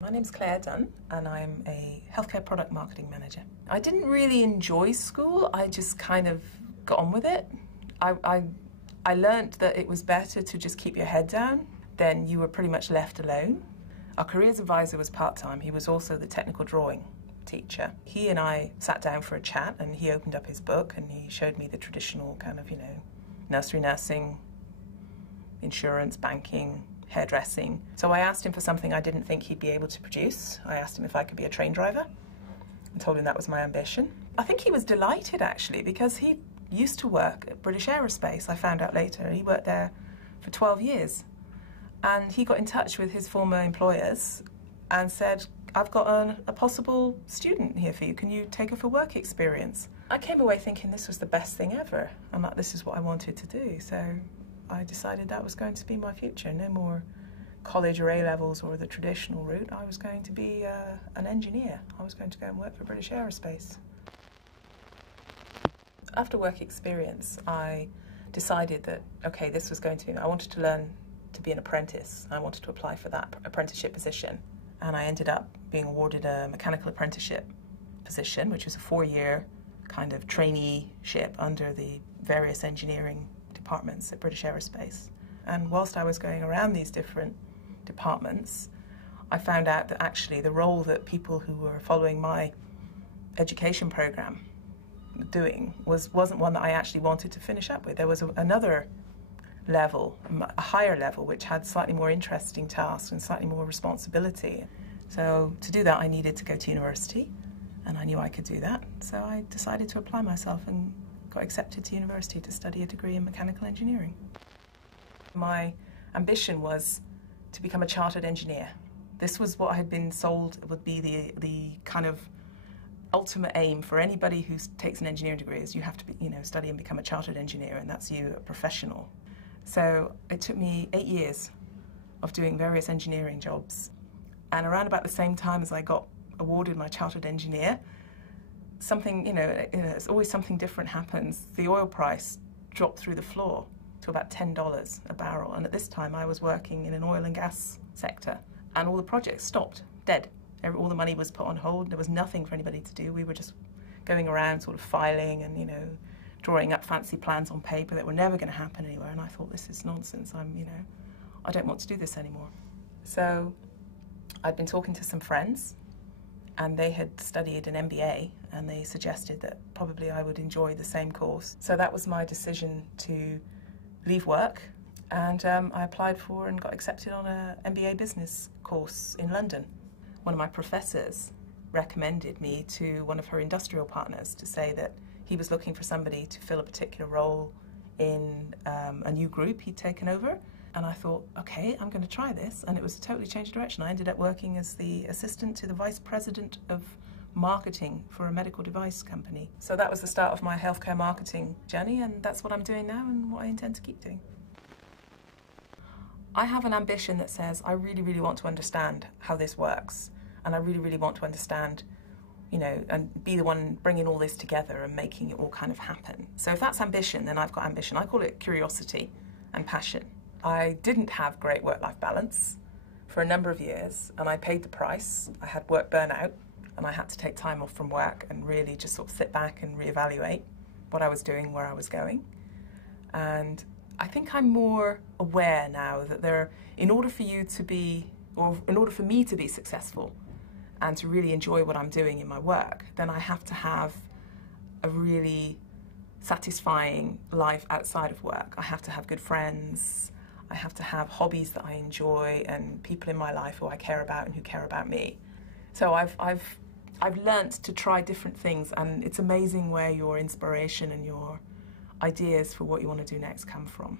My name's Clare and I'm a healthcare product marketing manager. I didn't really enjoy school, I just kind of got on with it. I learnt that it was better to just keep your head down, then you were pretty much left alone. Our careers advisor was part-time, he was also the technical drawing teacher. He and I sat down for a chat and he opened up his book and he showed me the traditional kind of, nursery nursing, insurance, banking, hairdressing. So I asked him for something I didn't think he'd be able to produce. I asked him if I could be a train driver and told him that was my ambition. I think he was delighted actually because he used to work at British Aerospace. I found out later he worked there for 12 years and he got in touch with his former employers and said, I've got a possible student here for you. Can you take her for work experience? I came away thinking this was the best thing ever and that this is what I wanted to do. So I decided that was going to be my future. No more college or A-levels or the traditional route. I was going to be an engineer. I was going to go and work for British Aerospace. After work experience, I decided that, okay, this was going to be, I wanted to learn to be an apprentice. I wanted to apply for that apprenticeship position. And I ended up being awarded a mechanical apprenticeship position, which was a 4-year kind of traineeship under the various engineering departments at British Aerospace. And whilst I was going around these different departments, I found out that actually the role that people who were following my education program doing wasn't one that I actually wanted to finish up with. There was another level, a higher level, which had slightly more interesting tasks and slightly more responsibility. So to do that I needed to go to university and I knew I could do that. So I decided to apply myself and got accepted to university to study a degree in mechanical engineering. My ambition was to become a chartered engineer. This was what I had been sold would be the kind of ultimate aim for anybody who takes an engineering degree is you have to be, study and become a chartered engineer, and that's you, a professional. So it took me 8 years of doing various engineering jobs. And around about the same time as I got awarded my chartered engineer, something, it's always something different happens. The oil price dropped through the floor to about $10 a barrel. And at this time I was working in an oil and gas sector and all the projects stopped, dead. All the money was put on hold. There was nothing for anybody to do. We were just going around sort of filing and, drawing up fancy plans on paper that were never going to happen anywhere. And I thought, this is nonsense. I don't want to do this anymore. So I'd been talking to some friends and they had studied an MBA and they suggested that probably I would enjoy the same course. So that was my decision to leave work and I applied for and got accepted on an MBA business course in London. One of my professors recommended me to one of her industrial partners to say that he was looking for somebody to fill a particular role in a new group he'd taken over. And I thought, okay, I'm going to try this. And it was a totally changed direction. I ended up working as the assistant to the vice president of marketing for a medical device company. So that was the start of my healthcare marketing journey, and that's what I'm doing now and what I intend to keep doing. I have an ambition that says I really, really want to understand how this works. And I really, really want to understand, and be the one bringing all this together and making it all kind of happen. So if that's ambition, then I've got ambition. I call it curiosity and passion. I didn't have great work-life balance for a number of years, and I paid the price. I had work burnout, and I had to take time off from work and really just sort of sit back and reevaluate what I was doing, where I was going. And I think I'm more aware now that in order for you to be, or in order for me to be successful and to really enjoy what I'm doing in my work, then I have to have a really satisfying life outside of work. I have to have good friends. I have to have hobbies that I enjoy and people in my life who I care about and who care about me. So I've learnt to try different things, and it's amazing where your inspiration and your ideas for what you want to do next come from.